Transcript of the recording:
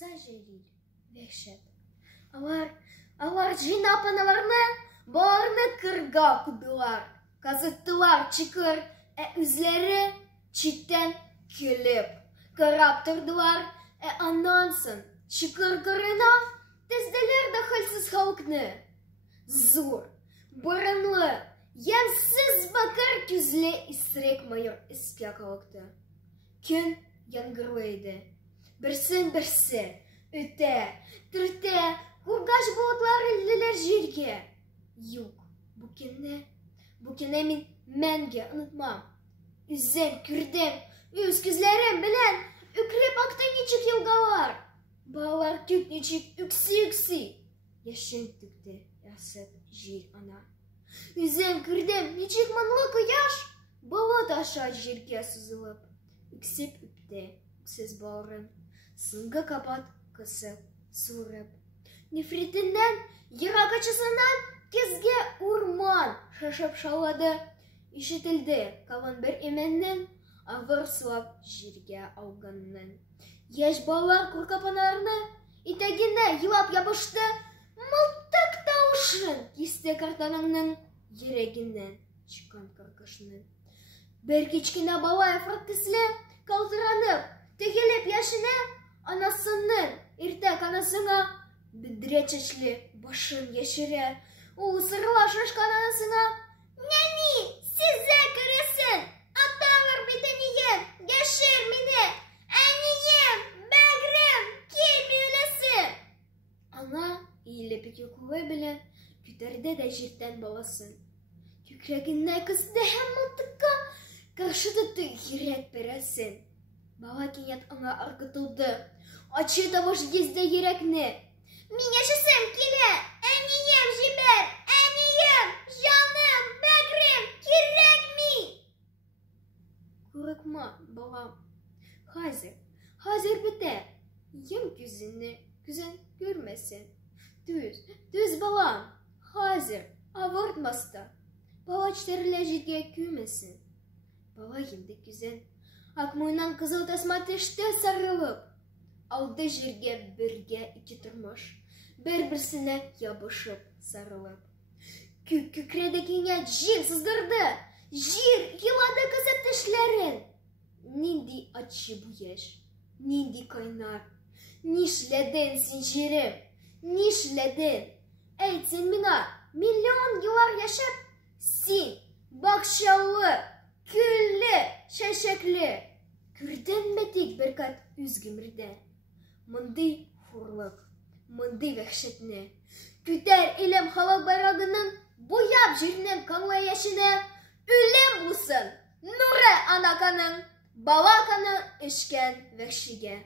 Аса җәлил, вәхшәт. Алар җыйнап аналарны, баларны кырга кудылар. Казыттылар чыкыр, үзләре читтән көлеп. Карап тордылар, аннан соң чыкыр кырына тезделәр дә хәлсез халыкны. Зур, борынлы, ямьсез бакыр күзле исерек майор искә калыкты. Көн яңгырлы иде. Берсен-берсе үтә, төртә, кургаш болытлар элделәр җиргә. Юк, бу көнне мин мәңге онытмам. Үзем күрдем, үз күзләрем белән үкреп акты ничек елгалар. Балалар күк ничек үкси-үкси. Яшен түкте, ясып җир ана. Үзем күрдем, ничек моңлы кояш болыт аша җиргә сузылып. Үксеп үпте, үксез баурын, соңгы капат кысып, суырып. Нефритеннән, ерак ачысыннан кезгә урман шашып шаулады. Ишетелде калын бер имәннең авыр сулап җиргә ауганнан. Яшь балалар куркып аналарны итәгенә елап ябышты. Мылтык тавышын кисте картаныңның йөрәгеннән чыккан кыркышны. Бер кичкенә бала эфрат төсле калтыранып, тегелеп яшенә, анасының иртәк анасына бөдрә чәчле башын яшерә. Ул сырла шашкан анасына: "Нәни, сизә күрәсен, аталар бит әнием, яшер мине, әнием, бәгрем, килми үләсе." Ана иелеп ике кулы белән күтәрде дә җирдән баласын. Күкрәгенә кысты һәм мылтыкка каршы тотты йөрәк парәсен. Бала кинәт аңа ыргытылды. Ачы тавыш гизде йөрәкне. "Мин яшәсәм килә, әнием җибәр, әнием, җаным, бәгрем, кирәкми." Курыкма, балам. Хәзер бетә. Йом күзеңне, күзең күрмәсен. Түз балам, хәзер авыртмаста. Бала читәрелә җиргә күмәсен. Бала инде күзен. Ак муеннан кызыл тасма төште сарылып. Алды җиргә бергә ике тормыш. Бер-берсенә ябышып, сарылып. Күкрәде кинәт җир сыздырды. Җир елады кысып тешләрен. Нинди ачы бу яшь, нинди кайнар. Нишләдең син җирем? Нишләдең? Әйт син миңа, миллион еллар яшәп, син бакчалы, күлле, чәчәкле. Күрдеңме тик бер кат үз гомердә мондый хурлык, мондый вәхшәтне? Күтәр илем халык байрагының, буяп җирнең канлы яшенә. Үлем булсын, нуры ана каның, бала каны эчкән вәхшигә.